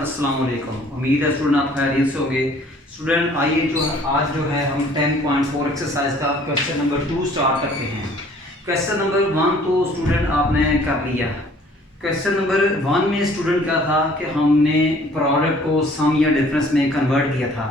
अस्सलाम वालेकुम। उम्मीद है स्टूडेंट आप खैरियत से होंगे। स्टूडेंट आइए आज जो है हम 10.4 एक्सरसाइज का क्वेश्चन नंबर 2 स्टार्ट करते हैं। क्वेश्चन नंबर 1 तो स्टूडेंट आपने कर लिया। क्वेश्चन नंबर 1 में स्टूडेंट क्या था कि हमने प्रोडक्ट को सम या डिफरेंस में कन्वर्ट किया था।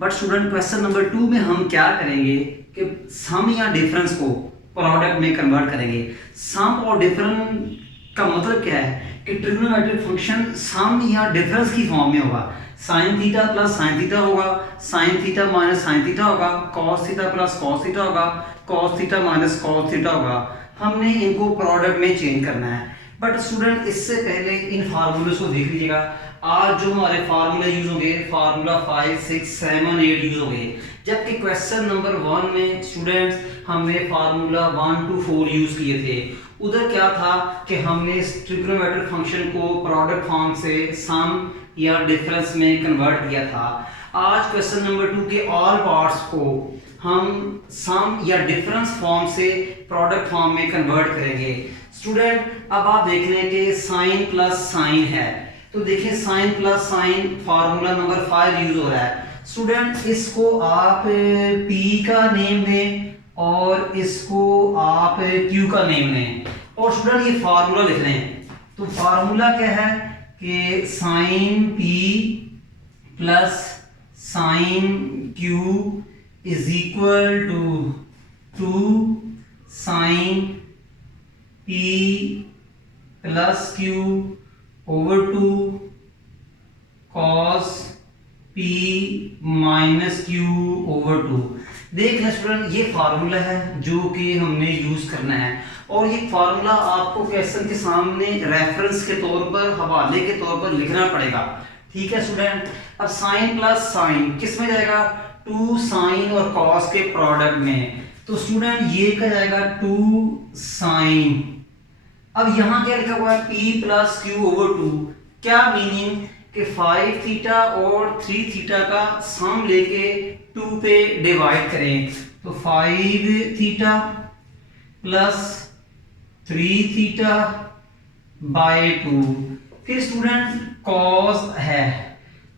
बट स्टूडेंट क्वेश्चन नंबर 2 में हम क्या करेंगे कि सम या डिफरेंस को प्रोडक्ट में कन्वर्ट करेंगे। सम और डिफरेंस का मतलब क्या है कि ट्रिग्नोमेट्रिक फंक्शन सम या डिफरेंस की फॉर्म में होगा। Sine theta plus sine theta होगा, sine theta minus sine theta होगा, cos theta plus cos theta होगा, cos theta minus cos theta होगा। हमने इनको प्रोडक्ट में चेंज करना है। बट स्टूडेंट इससे पहले इन फार्मूले को देख लीजिएगा। आज जो हमारे फार्मूले यूज होंगे फार्मूला 5, 6, 7, 8 यूज होंगे, जबकि क्वेश्चन नंबर 1 में स्टूडेंट्स हमने फार्मूला 1 to 4 यूज किए थे। उधर क्या था कि हमने ट्रिग्नोमेट्रिक फंक्शन को प्रोडक्ट फॉर्म से सम या डिफरेंस में कन्वर्ट किया था। आज क्वेश्चन नंबर 2 के ऑल पार्ट्स को हम सम या डिफरेंस फॉर्म से प्रोडक्ट फॉर्म में कन्वर्ट करेंगे। स्टूडेंट अब आप देख रहे हैं कि साइन प्लस साइन है, तो देखिए sine plus sine formula number 5 use हो रहा है। स्टूडेंट इसको आप P का नेम दें और इसको आप Q का नेम दें और स्टूडेंट ये फार्मूला लिख लें। तो फार्मूला क्या है कि sine P plus sine Q is equal to sine P plus Q over 2 cos P minus Q over 2। देख लें स्टूडेंट ये फार्मूला है जो कि हमने यूज करना है और ये फार्मूला आपको क्वेश्चन के सामने रेफरेंस के तौर पर, हवाले के तौर पर लिखना पड़ेगा। ठीक है स्टूडेंट। अब साइन प्लस साइन किस में जाएगा? 2 साइन और cos के प्रोडक्ट में। तो स्टूडेंट ये क्या जाएगा? 2 साइन। अब यहां क्या लिखा हुआ है? P plus Q over 2। क्या मीनिंग कि 5 थीटा और 3 थीटा का सम लेके 2 पे डिवाइड करें। तो 5 थीटा प्लस 3 थीटा बाय 2। फिर स्टूडेंट cos है,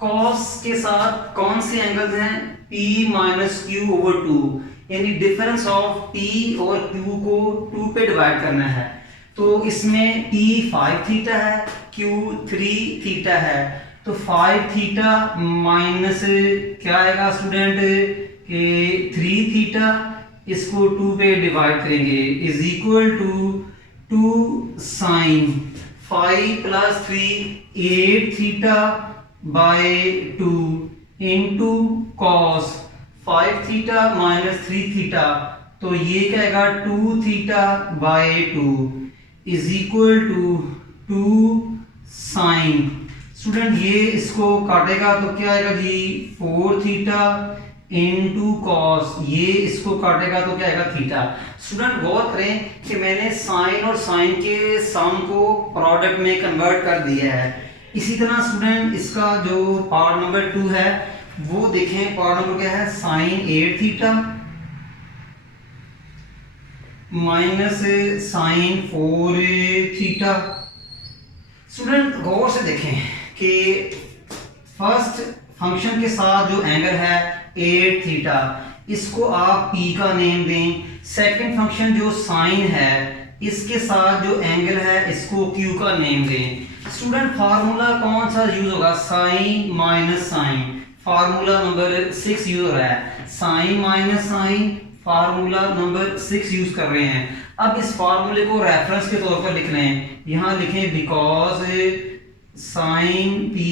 cos के साथ कौन से एंगल्स हैं? P माइनस Q ओवर 2, यानी डिफरेंस ऑफ P और Q को 2 पे डिवाइड करना है। तो इसमें P 5 थीटा है, Q 3 थीटा है। तो 5 थीटा माइनस क्या आएगा स्टूडेंट कि 3 थीटा, इसको 2 पे डिवाइड करेंगे is equal to 2 sine 5 plus 3 8 theta by 2 into cos 5 theta minus 3 theta. तो ये क्या आएगा? 2 theta by 2 is equal to 2 sine. Student ये इसको काटेगा तो क्या आएगा जी? 4 थीटा इंटू कॉस, ये इसको काटेगा तो क्या आएगा? थीटा। स्टूडेंट गौर करें कि मैंने साइन और साइन के सम को प्रोडक्ट में कन्वर्ट कर दिया है। इसी तरह स्टूडेंट इसका जो पार्ट नंबर 2 है वो देखें। पार्ट नंबर क्या है? Sine 8 theta minus sine 4 theta. Student गौर से देखें कि फर्स्ट फंक्शन के साथ जो एंगल है 8 थीटा, इसको आप P का नेम दें। सेकंड फंक्शन जो साइन है इसके साथ जो एंगल है इसको Q का नेम दें। स्टूडेंट फार्मूला कौन सा यूज होगा? Sine minus sine, formula number 6 use हो रहा है। Sine minus sine formula number 6 use कर रहे हैं। अब इस फार्मूले को रेफरेंस के तौर पर लिख रहे हैं। यहां लिखें because sine P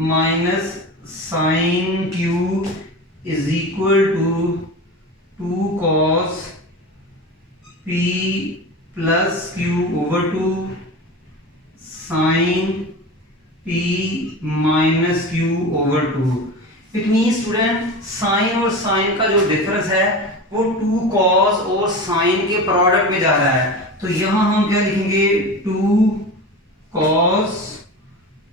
minus sine Q is equal to 2 cos P plus Q over 2 sine P minus Q over 2। It mean student sine और साइन का जो डिफरेंस है वो 2 cos और साइन के प्रोडक्ट में जा रहा है। तो यहां हम क्या लिखेंगे? 2 cos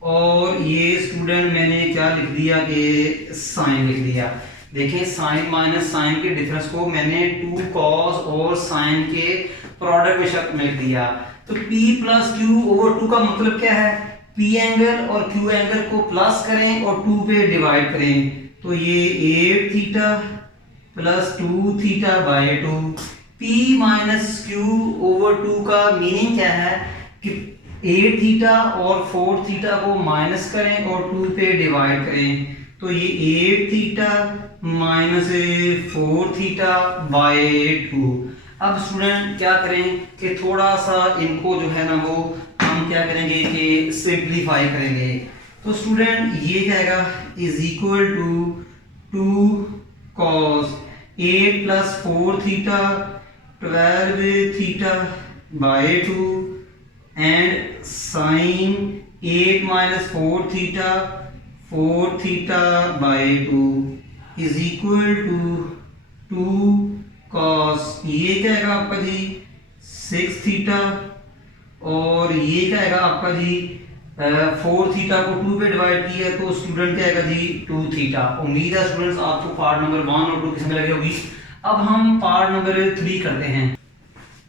और ये स्टूडेंट मैंने क्या लिख दिया कि साइन लिख दिया। देखें साइन माइनस साइन के डिफरेंस को मैंने 2 cos और साइन के प्रोडक्ट में शक्ल में लिख दिया। तो P प्लस Q ओवर 2 का मतलब क्या है पी एंगल और क्यू एंगल को प्लस करें और 2 पे डिवाइड करें, तो ये 8 theta plus 2 theta by 2। P minus Q over 2 का मीनिंग क्या है कि 8 थीटा और 4 थीटा को माइनस करें और 2 पे डिवाइड करें, तो ये 8 थीटा माइनस 4 थीटा बाय 2। अब स्टूडेंट क्या करें कि थोड़ा सा इनको जो है ना वो हम क्या करेंगे कि सिंप्लीफाई करेंगे। तो स्टूडेंट ये क्या आएगा is equal to 2 cos 8 plus 4 theta 12 theta by 2 and sine 8 minus 4 theta 4 theta by 2 is equal to 2 cos ये क्या आएगा आपका जी 6 थीटा और ये क्या आएगा आपका जी 4 थीटा को 2 पे डिवाइड किया तो स्टूडेंट क्या आएगा जी 2 थीटा। उम्मीद है स्टूडेंट्स आपको पार्ट नंबर 1 और 2 की समझ लगी होगी। अब हम पार्ट नंबर 3 करते हैं।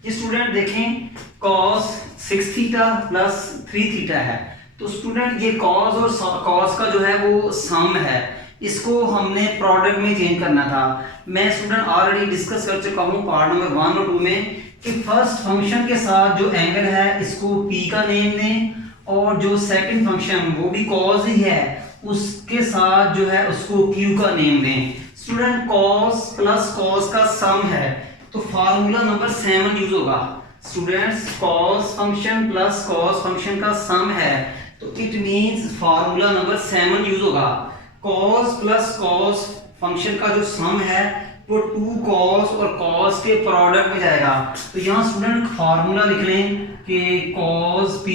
ये स्टूडेंट देखें cos 6 थीटा प्लस 3 थीटा है, तो स्टूडेंट ये cos और cos का जो है वो सम है, इसको हमने प्रोडक्ट में चेंज करना था। मैं स्टूडेंट ऑलरेडी डिस्कस कर चुका हूँ पार्ट नंबर 1 और 2 में कि फर्स्ट फंक्शन के साथ जो एंगल है इसको p का नेम दें और जो सेकंड फंक्शन वो भी cos ही है उसके साथ जो है उसको q का नेम दें। स्टूडेंट cos प्लस cos का सम है तो फार्मूला नंबर 7 यूज होगा। Students cos function plus cos function का सम है तो it means formula number 7 use होगा। cos प्लस cos फंक्शन का जो सम है वो 2 cos और cos के प्रोडक्ट में जाएगा। तो यहाँ स्टूडेंट फार्मूला लिख लें कि cos p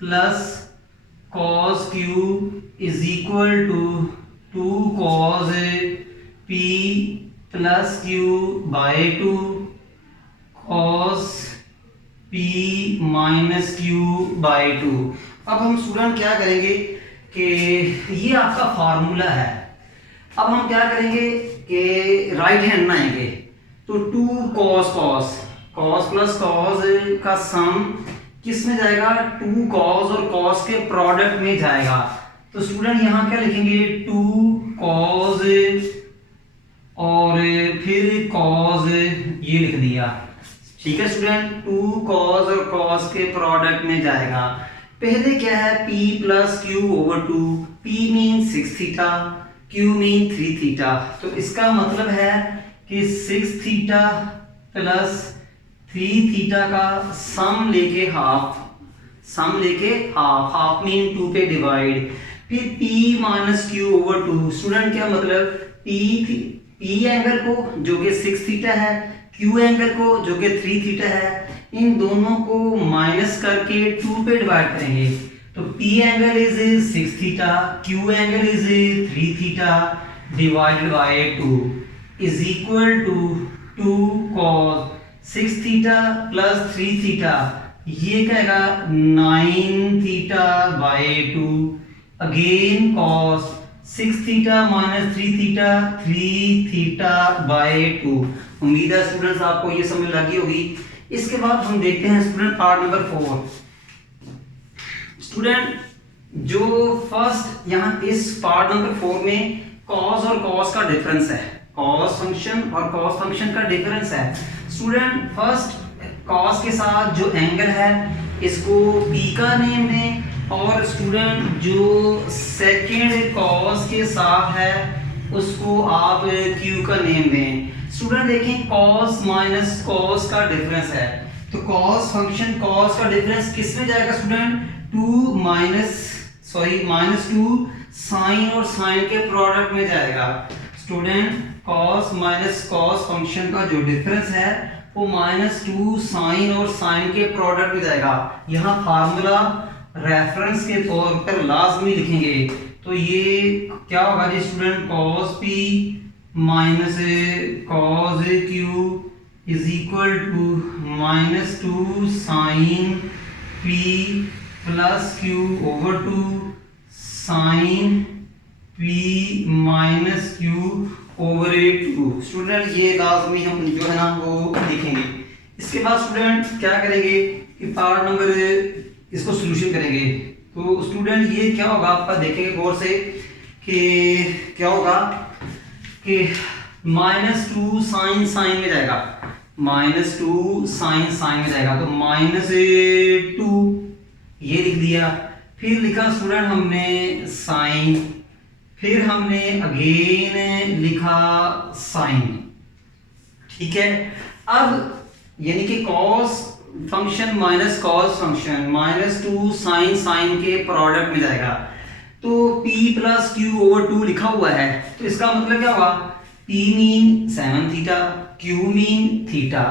plus cos q is equal to 2 cos p plus q by 2 cos p minus q by 2। अब हम स्टूडेंट क्या करेंगे कि ये आपका फार्मूला है। अब हम क्या करेंगे कि राइट हैंड में आएंगे तो 2 cos प्लस cos का सम किस में जाएगा 2 cos और cos के प्रोडक्ट में जाएगा। तो स्टूडेंट यहाँ क्या लिखेंगे 2 cos और फिर cos ये लिख दिया, ठीक है स्टूडेंट 2 cos और cos के प्रोडक्ट में जाएगा। पहले क्या है p plus q over 2, p mean 6 theta q mean 3 theta, तो इसका मतलब है कि 6 थीटा प्लस 3 थीटा का सम लेके हाफ मीन 2 पे डिवाइड, फिर p minus q over 2। Student क्या मतलब p एंगल को जो कि 6 थीटा है q एंगल को जो कि 3 थीटा है इन दोनों को माइनस करके 2 पे डिवाइड करेंगे तो p angle is 6 theta q angle is 3 theta divided by 2 is equal to 2 cos 6 theta plus 3 theta ये कहेगा 9 theta by 2 again cos 6 theta minus 3 theta 3 theta by 2। उम्मीद है स्टूडेंट्स आपको ये समझ लगी होगी। इसके बाद हम देखते हैं स्टूडेंट पार्ट नंबर 4। स्टूडेंट जो फर्स्ट यहाँ इस पार्ट नंबर 4 में cos और cos का डिफरेंस है, cos फंक्शन और cos फंक्शन का डिफरेंस है। स्टूडेंट फर्स्ट cos के साथ जो एंगल है इसको p का नेम दें और स्टूडेंट जो सेकेंड cos के साथ है उसको आप q का नेम दें। स्टूडेंट देखें cos माइनस cos का डिफरेंस है तो cos फंक्शन cos का डिफरेंस किस में जाएगा स्टूडेंट 2 माइनस 2 साइन और साइन के प्रोडक्ट में जाएगा। Student cos minus cos function का जो डिफरेंस है वो माइनस 2 साइन और साइन के प्रोडक्ट में जाएगा। यहाँ फार्मूला रेफरेंस के तौर पर लाजमी लिखेंगे तो ये क्या होगा जी student cos p minus cos q is equal to minus 2 sine p plus q over 2 sine p minus q over 2। Student ये लाजमी हम जो है ना वो लिखेंगे। इसके बाद स्टूडेंट क्या करेंगे कि पार्ट नंबर इसको सोल्यूशन करेंगे। तो स्टूडेंट ये क्या होगा आपका, देखेंगे गौर से कि क्या होगा कि -2 साइन साइन में जाएगा, -2 साइन साइन में जाएगा, तो -2 ये लिख दिया। फिर लिखा स्टूडेंट हमने साइन, फिर हमने अगेन लिखा साइन, ठीक है। अब यानी कि cos function minus cos function -2 sine sine के प्रोडक्ट में जाएगा, तो p + q/2 लिखा हुआ है, तो इसका मतलब क्या हुआ, p mean 7 theta, q mean theta,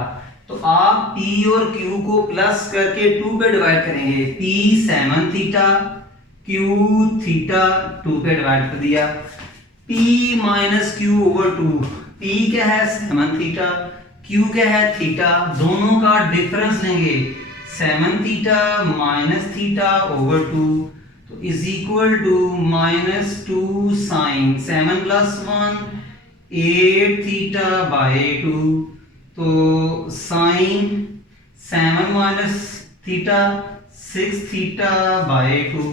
तो आप p और q को प्लस करके 2 पे डिवाइड करेंगे, p 7 थीटा, q थीटा 2 पे डिवाइड कर दिया। p - q/2, p क्या है 7 थीटा, q क्या है थीटा, दोनों का डिफरेंस लेंगे, 7 थीटा माइनस थीटा/2, तो इज इक्वल टू -2 साइन 7 + 1 8 थीटा/2, तो साइन 7 - थीटा 6 थीटा/2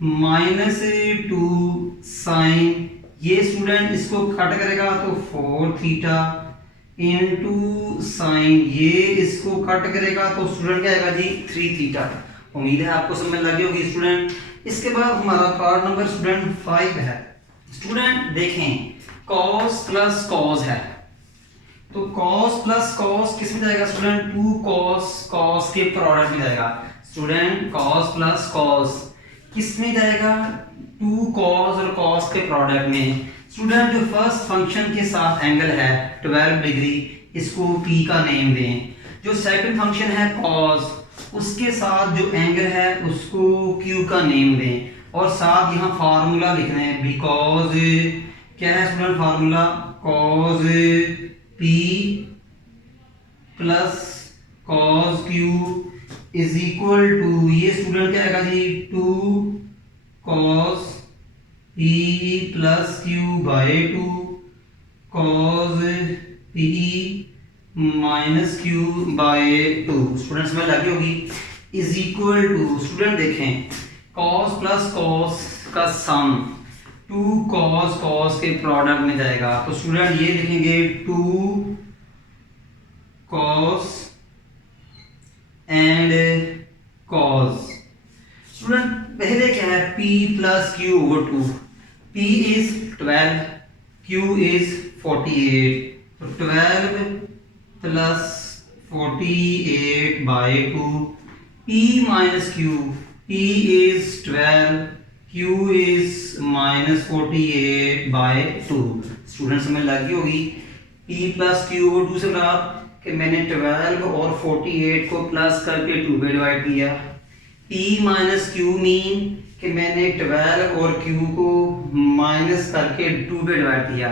-2 साइन, ये स्टूडेंट इसको कट करेगा तो 4 थीटा इनटू साइन, ये इसको कट करेगा तो स्टूडेंट क्या आएगा जी 3 थीटा। उम्मीद है आपको समझ लगी होगी स्टूडेंट। इसके बाद हमारा पार्ट नंबर स्टूडेंट 5 है। स्टूडेंट देखें cos प्लस cos है, तो cos प्लस cos किस में जाएगा स्टूडेंट, 2 cos cos के प्रोडक्ट में जाएगा। स्टूडेंट cos प्लस cos किस में जाएगा, 2 cos और cos के प्रोडक्ट में। स्टूडेंट जो फर्स्ट फंक्शन के साथ एंगल है 12 डिग्री, इसको p का नेम दें। जो सेकंड फंक्शन है cos, उसके साथ जो एंगल है उसको q का नेम दें, और साथ यहाँ फार्मूला लिख रहे हैं, बिकॉज क्या है student formula, cos p plus cos q is equal to, ये स्टूडेंट क्या आएगा जी 2 cos p plus q/2 cos p minus q/2। Student समझ लगी होगी, इज इक्वल टू, स्टूडेंट देखें cos प्लस cos का सम 2 cos cos के प्रोडक्ट में जाएगा, तो स्टूडेंट ये लिखेंगे 2 cos एंड cos। स्टूडेंट पहले क्या है, p + q/2, p is 12, q is 48, तो 12 + 48/2, p - q, p is 12, q is -48/2। Student समझ लगी होगी, p + q/2 से मतलब कि मैंने 12 और 48 को प्लस करके 2 पे डिवाइड किया, p - q मीन कि मैंने 12 और q को माइनस करके 2 पे डिवाइड किया।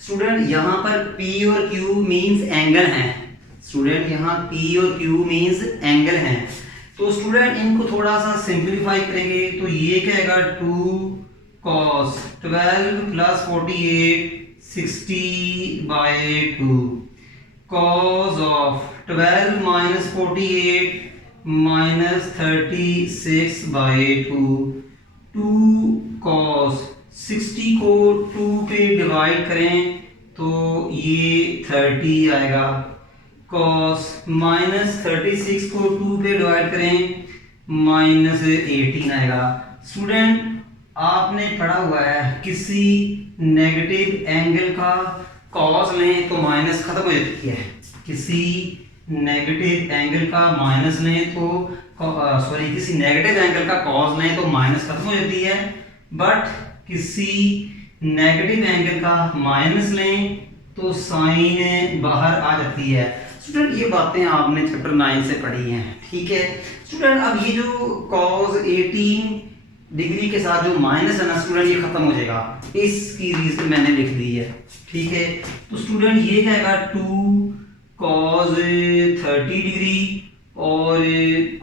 स्टूडेंट यहाँ पर p और q मींस एंगल हैं, स्टूडेंट यहाँ p और q मींस एंगल हैं, तो स्टूडेंट इनको थोड़ा सा सिंपलीफाई करेंगे, तो ये क्या आएगा 2 cos 12 + 48 60/2 cos of 12 - 48 -36/2 2 cos 60 को 2 पे डिवाइड करें तो ये 30 आएगा, cos -36 को 2 पे डिवाइड करें -18 आएगा। स्टूडेंट आपने पढ़ा हुआ है किसी नेगेटिव एंगल का cos लें तो माइनस खत्म हो जाती है, किसी नेगेटिव एंगल का माइनस लें तो किसी नेगेटिव एंगल का cos लें तो माइनस खत्म हो जाती है, बट किसी नेगेटिव एंगल का माइनस लें तो साइन बाहर आ जाती है। स्टूडेंट ये बातें आपने चैप्टर 9 से पढ़ी हैं, ठीक है। स्टूडेंट अब ये जो cos 18 डिग्री के साथ जो माइनस है ना स्टूडेंट, ये खत्म हो जाएगा, इसकी रीजन मैंने लिख दी है, ठीक है। तो स्टूडेंट ये क्या आएगा 2 cos 30 डिग्री और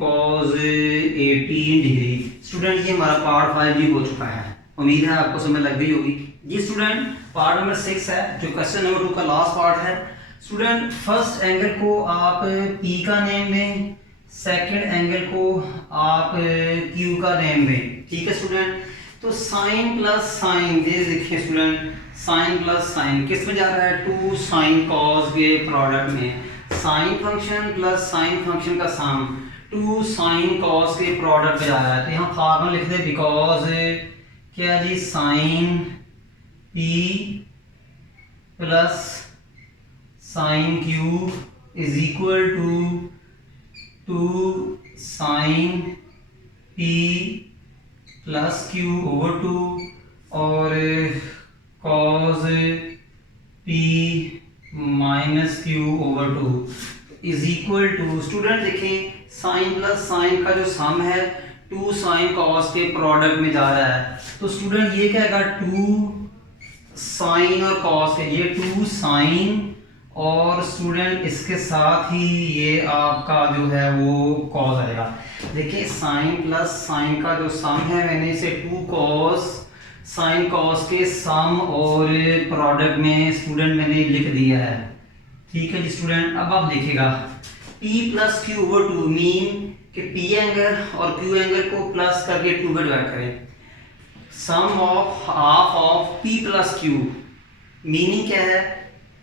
cos 18 डिग्री। स्टूडेंट ये हमारा पार्ट 5 भी हो चुका है, उम्मीद है आपको समझ लग गई होगी। ये स्टूडेंट पार्ट नंबर 6 है, जो क्वेश्चन नंबर 2 का लास्ट पार्ट है। स्टूडेंट फर्स्ट एंगल को आप P का नेम दें, सेकंड एंगल को आप क्यू का नेम दें, ठीक है स्टूडेंट। तो साइन प्लस साइन, ये देखिए स्टूडेंट, साइन प्लस साइन किस में जा रहा है, टू साइन कॉस के प्रोडक्ट में, sine function plus sine function का सम टू साइन कॉस के प्रोडक्ट में जा रहा है। तो यहाँ फॉर्मूला लिख दे, बिकॉज क्या जी, sine P plus sine Q is equal to sine P plus Q over two और cos P minus Q over two is equal to, student देखिए साइन प्लस साइन का जो सम है टू साइन कॉस के product में जा रहा है। तो स्टूडेंट ये क्या आएगा, टू साइन और कॉस है, ये टू साइन और स्टूडेंट इसके साथ ही ये आपका जो है वो कॉस आएगा। देखिए साइन प्लस साइन का जो सम है, मैंने इसे टू कॉस साइन कॉस के सम और प्रोडक्ट में स्टूडेंट मैंने लिख दिया है, ठीक है जी स्टूडेंट। अब आप देखिएगा P plus Q over two mean कि P एंगल और Q एंगल को प्लस करके टू पे डिवाइड करें, sum of half of P plus Q, meaning क्या है,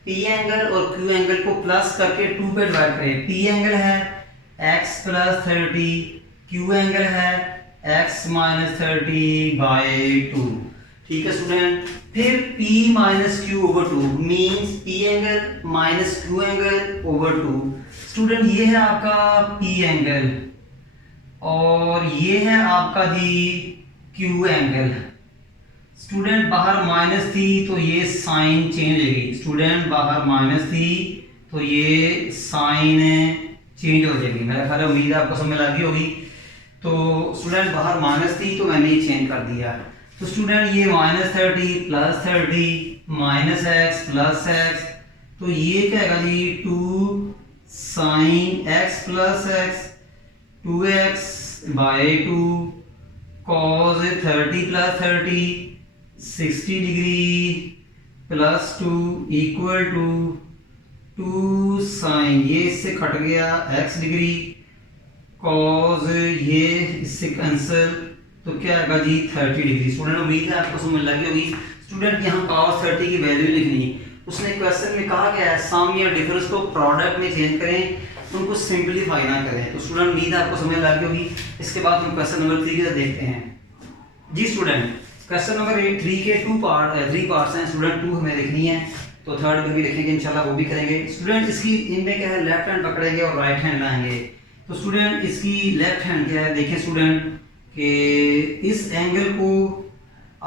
P एंगल और Q एंगल को प्लस करके टू पे डिवाइड करें। P एंगल है x प्लस 30, Q एंगल है x माइनस 30/2, ठीक है स्टूडेंट। फिर P minus Q over two means P angle minus Q angle over two. Student ये है आपका P एंगल और ये है आपका जी Q एंगल। स्टूडेंट बाहर माइनस थी तो ये साइन चेंज होगी, स्टूडेंट बाहर माइनस थी तो ये साइन चेंज हो जाएगी। मेरा ख्याल उम्मीद है आपको समझ लगी होगी। तो स्टूडेंट बाहर माइनस थी तो मैंने ये चेंज कर दिया। तो स्टूडेंट ये minus 30 plus 30 minus x plus x, तो ये क्या है जी, two sine x plus x 2x/2 cos 30 plus 30 60 degree plus 2 equal to sine, ये इससे कट गया x डिग्री cos, ये इससे कैंसिल, तो क्या आएगा जी 30 डिग्री। स्टूडेंट उम्मीद है आपको समझ लगी होगी। स्टूडेंट यहाँ cos 30 की वैल्यू लिखनी, उसने क्वेश्चन में कहा गया है सम या डिफरेंस को प्रोडक्ट में चेंज करें, उनको सिंपलीफाई ना करें। तो स्टूडेंट उम्मीद है आपको समझ लगी होगी। इसके बाद हम क्वेश्चन नंबर 3 की तरफ देखते हैं जी स्टूडेंट। क्वेश्चन नंबर 3 के 3 पार्ट्स हैं स्टूडेंट, 2 हमें लिखनी है, तो थर्ड में भी लिखेंगे इंशाल्लाह, वो भी करेंगे स्टूडेंट। इसकी इनमें क्या है, लेफ्ट हैंड पकड़ेंगे और राइट हैंड लाएंगे। तो स्टूडेंट इसकी लेफ्ट हैंड क्या है, देखिए स्टूडेंट कि इस एंगल को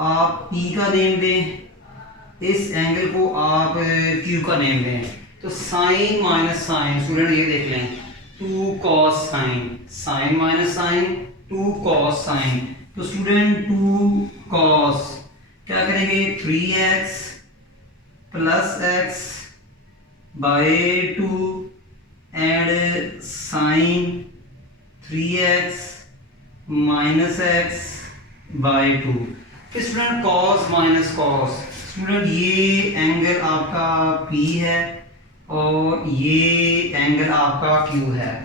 आप P का नेम दें, इस एंगल को आप Q का नेम दें। तो साइन माइनस साइन, स्टूडेंट ये देख लें, two cos sine, sine minus sine two cos sine. तो स्टूडेंट टू कॉस क्या करेंगे, 3x plus x by 2 and sine 3x minus x by 2। फिर student cos minus cos, student ये angle आपका P है और ये एंगल आपका Q है।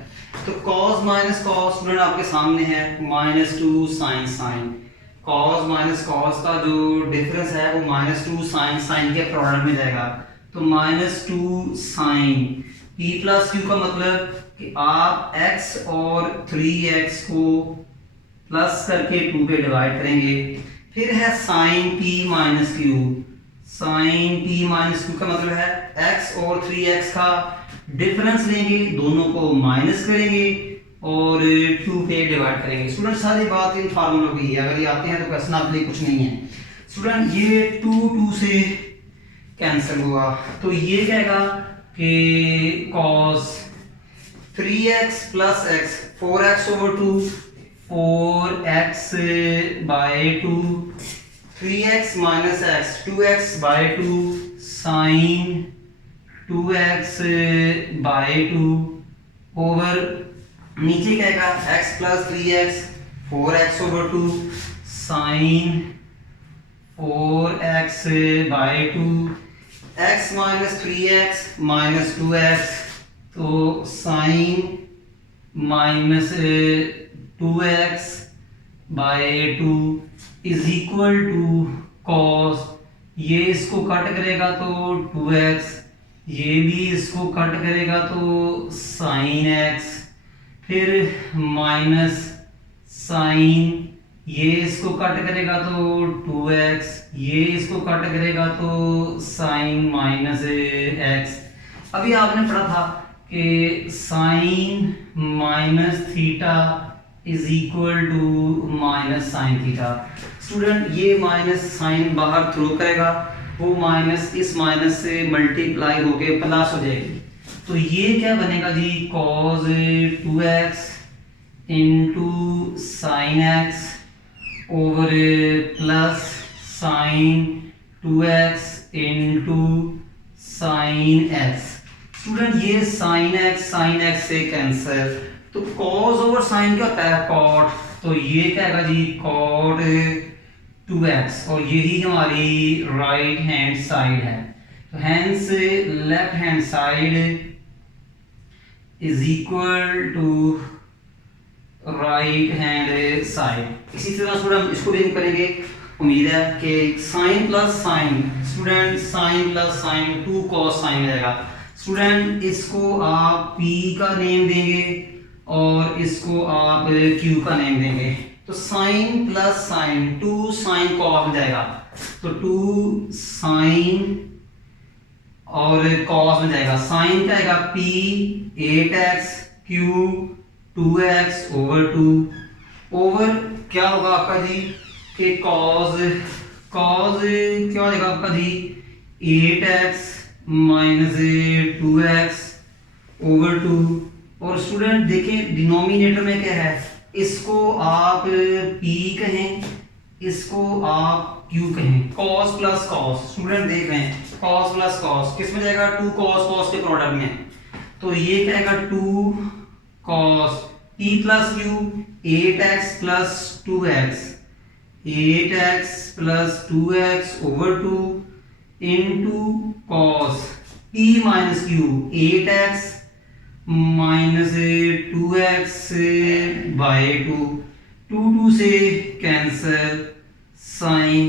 तो cos माइनस cos स्टूडेंट आपके सामने है, -2 sin sin। cos minus cos का जो डिफरेंस है वो -2 sin sin के प्रोडक्ट में जाएगा, तो -2 sin। P प्लस Q का मतलब कि आप x और 3x को प्लस करके 2 पे डिवाइड करेंगे। फिर है sine P minus Q, sine P minus Q का मतलब है x और 3x का डिफरेंस लेंगे, दोनों को माइनस करेंगे और 2 पे डिवाइड करेंगे। स्टूडेंट सारी बात इन फार्मूलों की है, अगर ये आते हैं तो क्वेश्चन आपके लिए कुछ नहीं है। स्टूडेंट ये 2 से कैंसिल हुआ, तो ये कहेगा कि cos 3x plus x 4x over 2 4x by 2 3x minus x 2x by 2 sine 2x by 2 over नीचे क्या आएगा x plus 3x 4x over 2 sine 4x by 2 x minus 3x minus 2x, तो sine minus 2x by 2 is equal to cos, ये इसको cut करेगा तो 2x, ये भी इसको कट करेगा तो साइन x, फिर माइनस साइन, ये इसको कट करेगा तो 2x, ये इसको कट करेगा तो साइन माइनस x। अभी आपने पढ़ा था कि sine minus theta is equal to minus sine theta. Student ये माइनस साइन बाहर थ्रो करेगा, वो माइनस इस माइनस से मल्टीप्लाई होके प्लस हो जाएगी, तो ये क्या बनेगा जी, cos 2x into sine x over plus sign 2x into sine x. Student ये साइन एक्स से कैंसिल, तो cos ओवर साइन क्या होता है, cot, तो ये क्या आएगा जी cot 2x, और यही हमारी राइट हैंड साइड है, तो hence left hand side is equal to right hand side. इसी तरह स्टूडेंट इसको भी हम करेंगे, उम्मीद है कि sine plus sine, student sine plus sine 2 cos sine रहेगा। स्टूडेंट इसको आप p का नेम देंगे और इसको आप q का नेम देंगे, तो sine plus sine 2 sine cos हो जाएगा, तो 2 साइन और cos में जाएगा, साइन क्या आएगा p 8x, q 2x over 2 over क्या होगा आपका जी कि cos क्या हो जाएगा आपका जी 8x माइनस 2x ओवर 2, और स्टूडेंट देखें डिनोमिनेटर में क्या है, इसको आप p कहें, इसको आप q कहें, cos प्लस cos। स्टूडेंट देख रहे हैं cos प्लस cos किस में जाएगा, 2 cos के प्रोडक्ट में, तो ये क्या आएगा 2 cos, p plus q 8x plus 2x, 8x plus 2x over 2 into cos p minus q 8x minus 2x by 2 से कैंसिल, साइन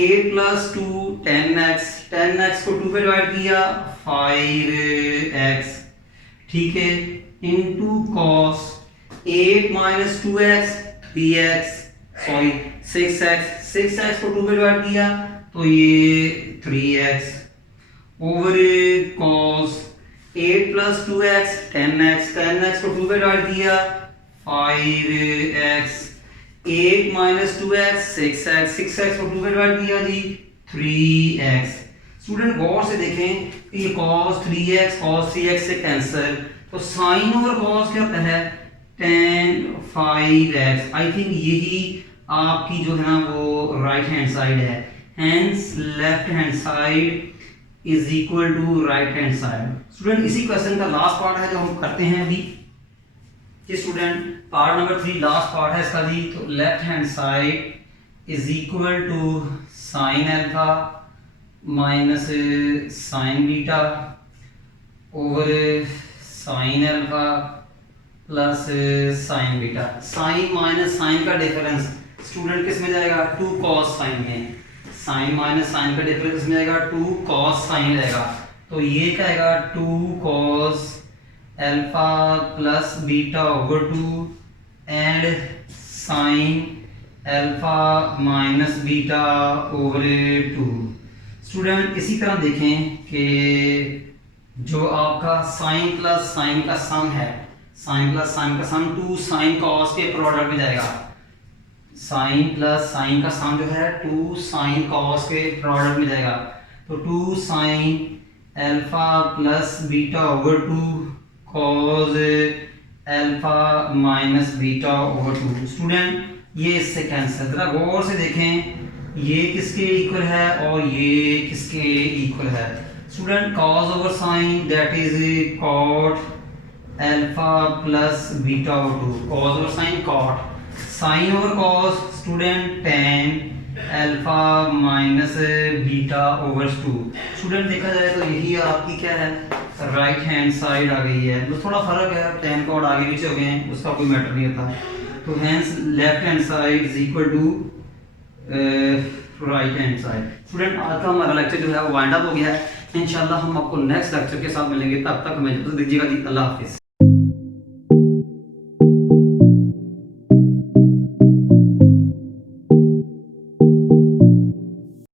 8 प्लस 2 10x को 2 पे डिवाइड किया 5x, ठीक है, into cos 8 minus 2x 3x, sorry 6x को 2 पे divide किया तो ये 3x over cos 8 plus 2x 10x को 2 पे डिवाइड किया 5x, 8 माइनस 2x 6x को 2 पे डिवाइड किया जी 3x। स्टूडेंट गौर से देखें ये cos 3x से कैंसिल, तो साइन ओवर cos क्या होता है tan 5x। आई थिंक यही आपकी जो है ना वो राइट हैंड साइड है, hence left hand side is equal to right hand side. Student इसी क्वेश्चन का लास्ट पार्ट है जो हम करते हैं अभी, ये student part number 3 last part है इसका जी, तो left hand side is equal to sine alpha minus sine beta over sine alpha plus sine beta. Sine minus sine का डिफरेंस स्टूडेंट किस में जाएगा, 2 cos साइन में, साइन माइनस साइन का डिफरेंस किस में जाएगा 2 cos साइन रहेगा, तो ये क्या आएगा 2 cos alpha plus beta over 2 and sign alpha minus beta over 2। Student इसी तरह देखें कि जो आपका साइन प्लस साइन का सम है, साइन प्लस साइन का सम 2 साइन cos के प्रोडक्ट में जाएगा, साइन प्लस साइन का सम जो है 2 साइन cos के प्रोडक्ट में जाएगा, तो 2 sign alpha plus beta over 2 cos alpha minus beta over 2। Student ये इससे कैंसिल, जरा गौर से देखें ये किसके इक्वल है और ये किसके इक्वल है। Student cos over sine that is cot alpha plus beta over 2, cos over sine cot, sine over cos student tan alpha minus beta over 2। Student देखा जाए तो यही आपकी क्या है राइट हैंड साइड आ गई है, बस थोड़ा फर्क है, टेन कोड आगे पीछे हो गए हैं, उसका कोई मैटर नहीं होता। तो hence left hand side is equal to right hand side. Student आज का हमारा लेक्चर जो है वो वाइंड अप हो गया है। इंशाल्लाह हम आपको नेक्स्ट लेक्चर के साथ मिलेंगे, तब तक हमें इजाज़त दीजिएगा जी। अल्लाह हाफिज़।